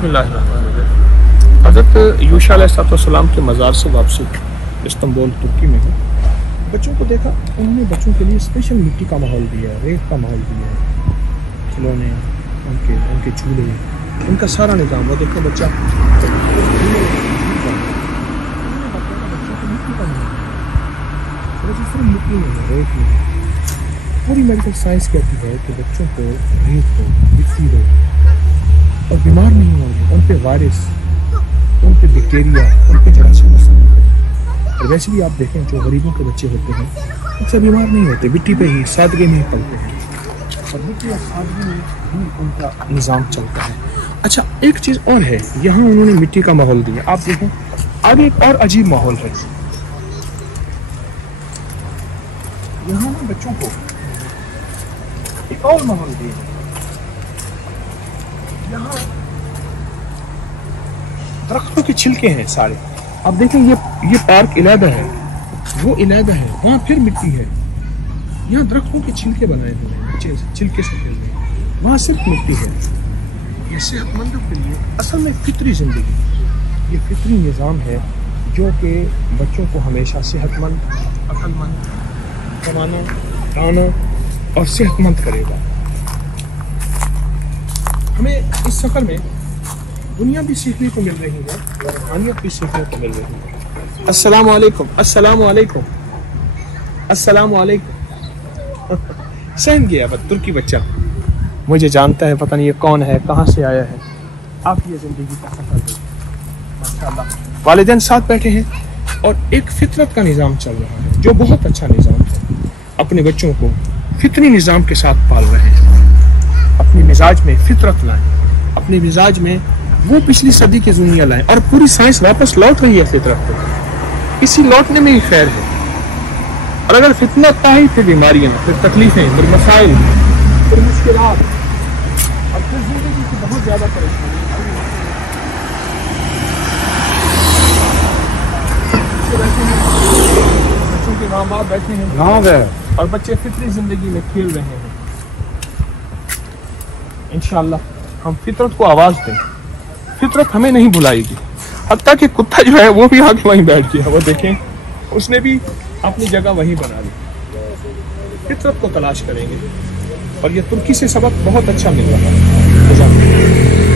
बिस्मिल्लाहिर्रहमानिर्रहीम। हज़रत यूशा अलैहिस्सलाम के मज़ार से वापसी इस्तांबुल तुर्की में है। बच्चों को देखा, उन्होंने बच्चों के लिए स्पेशल मिट्टी का माहौल दिया है, रेत का माहौल दिया है, खिलौने, उनके झूले, उनका सारा निज़ाम। वो देखो बच्चा मिट्टी में, रेत में। पूरी मेडिकल साइंस कहती है कि बच्चों को रेत दो, मिट्टी दो और बीमार नहीं होंगे। उन पे वायरस, उन पे बैक्टीरिया, उन पे जरासीम और वैसे भी आप देखें जो गरीबों के बच्चे होते हैं अक्सर बीमार नहीं होते, मिट्टी पे ही सादगी में ही पलते हैं और मिट्टी और सादगी में ही उनका निज़ाम चलता है। अच्छा, एक चीज़ और है, यहाँ उन्होंने मिट्टी का माहौल दिया। आप देखें आगे एक और अजीब माहौल है। यहाँ ना बच्चों को एक और माहौल दिया। यहाँ दरख्तों के छिलके हैं सारे। आप देखें ये पार्क इलादा है, वो इलादा है, वहाँ फिर मिट्टी है। यहाँ दरख्तों के छिलके बनाए हुए हैं, छिलके से खेल रहे हैं, वहाँ सिर्फ मिट्टी है। ये सेहतमंदों के लिए असल में फितरी ज़िंदगी, ये फितरी निज़ाम है जो कि बच्चों को हमेशा सेहतमंद, अक्लमंद बनाना, खाना और सेहतमंद करेगा। हमें इस सफ़र में दुनिया भी सीखने को मिल रही है और रूहानियत भी सीखने को मिल रही है। अस्सलाम वालेकुम, अस्सलाम वालेकुम, अस्सलाम वालेकुम। सहन गया बस तुर्की बच्चा, मुझे जानता है, पता नहीं ये कौन है, कहाँ से आया है। आप ये ज़िंदगी का सफ़र देखें माशाअल्लाह। वालिदैन साथ बैठे हैं और एक फितरत का निज़ाम चल रहा है जो बहुत अच्छा निज़ाम है। अपने बच्चों को फितरी निज़ाम के साथ पाल रहे हैं। अपने मिजाज में फितरत लाएं, अपने मिजाज में वो पिछली सदी की दुनिया लाएं और पूरी साइंस वापस लौट रही है फितरत को। इसी लौटने में ही खैर है। और अगर फितरत का ही फिर बीमारियां, फिर तकलीफें, फिर मसाइल, फिर मुश्किलात और फिर जिंदगी की बहुत ज़्यादा परेशानी। बच्चों के माँ बाप बैठे हैं गाँव गए और बच्चे फितरी ज़िंदगी में खेल रहे हैं। इंशाअल्लाह हम फितरत को आवाज़ दें, फितरत हमें नहीं भुलाएगी। हत्ता कि कुत्ता जो है वो भी आके वहीं बैठ गया, वो देखें उसने भी अपनी जगह वहीं बना ली। फितरत को तलाश करेंगे और ये तुर्की से सबक बहुत अच्छा मिल रहा है।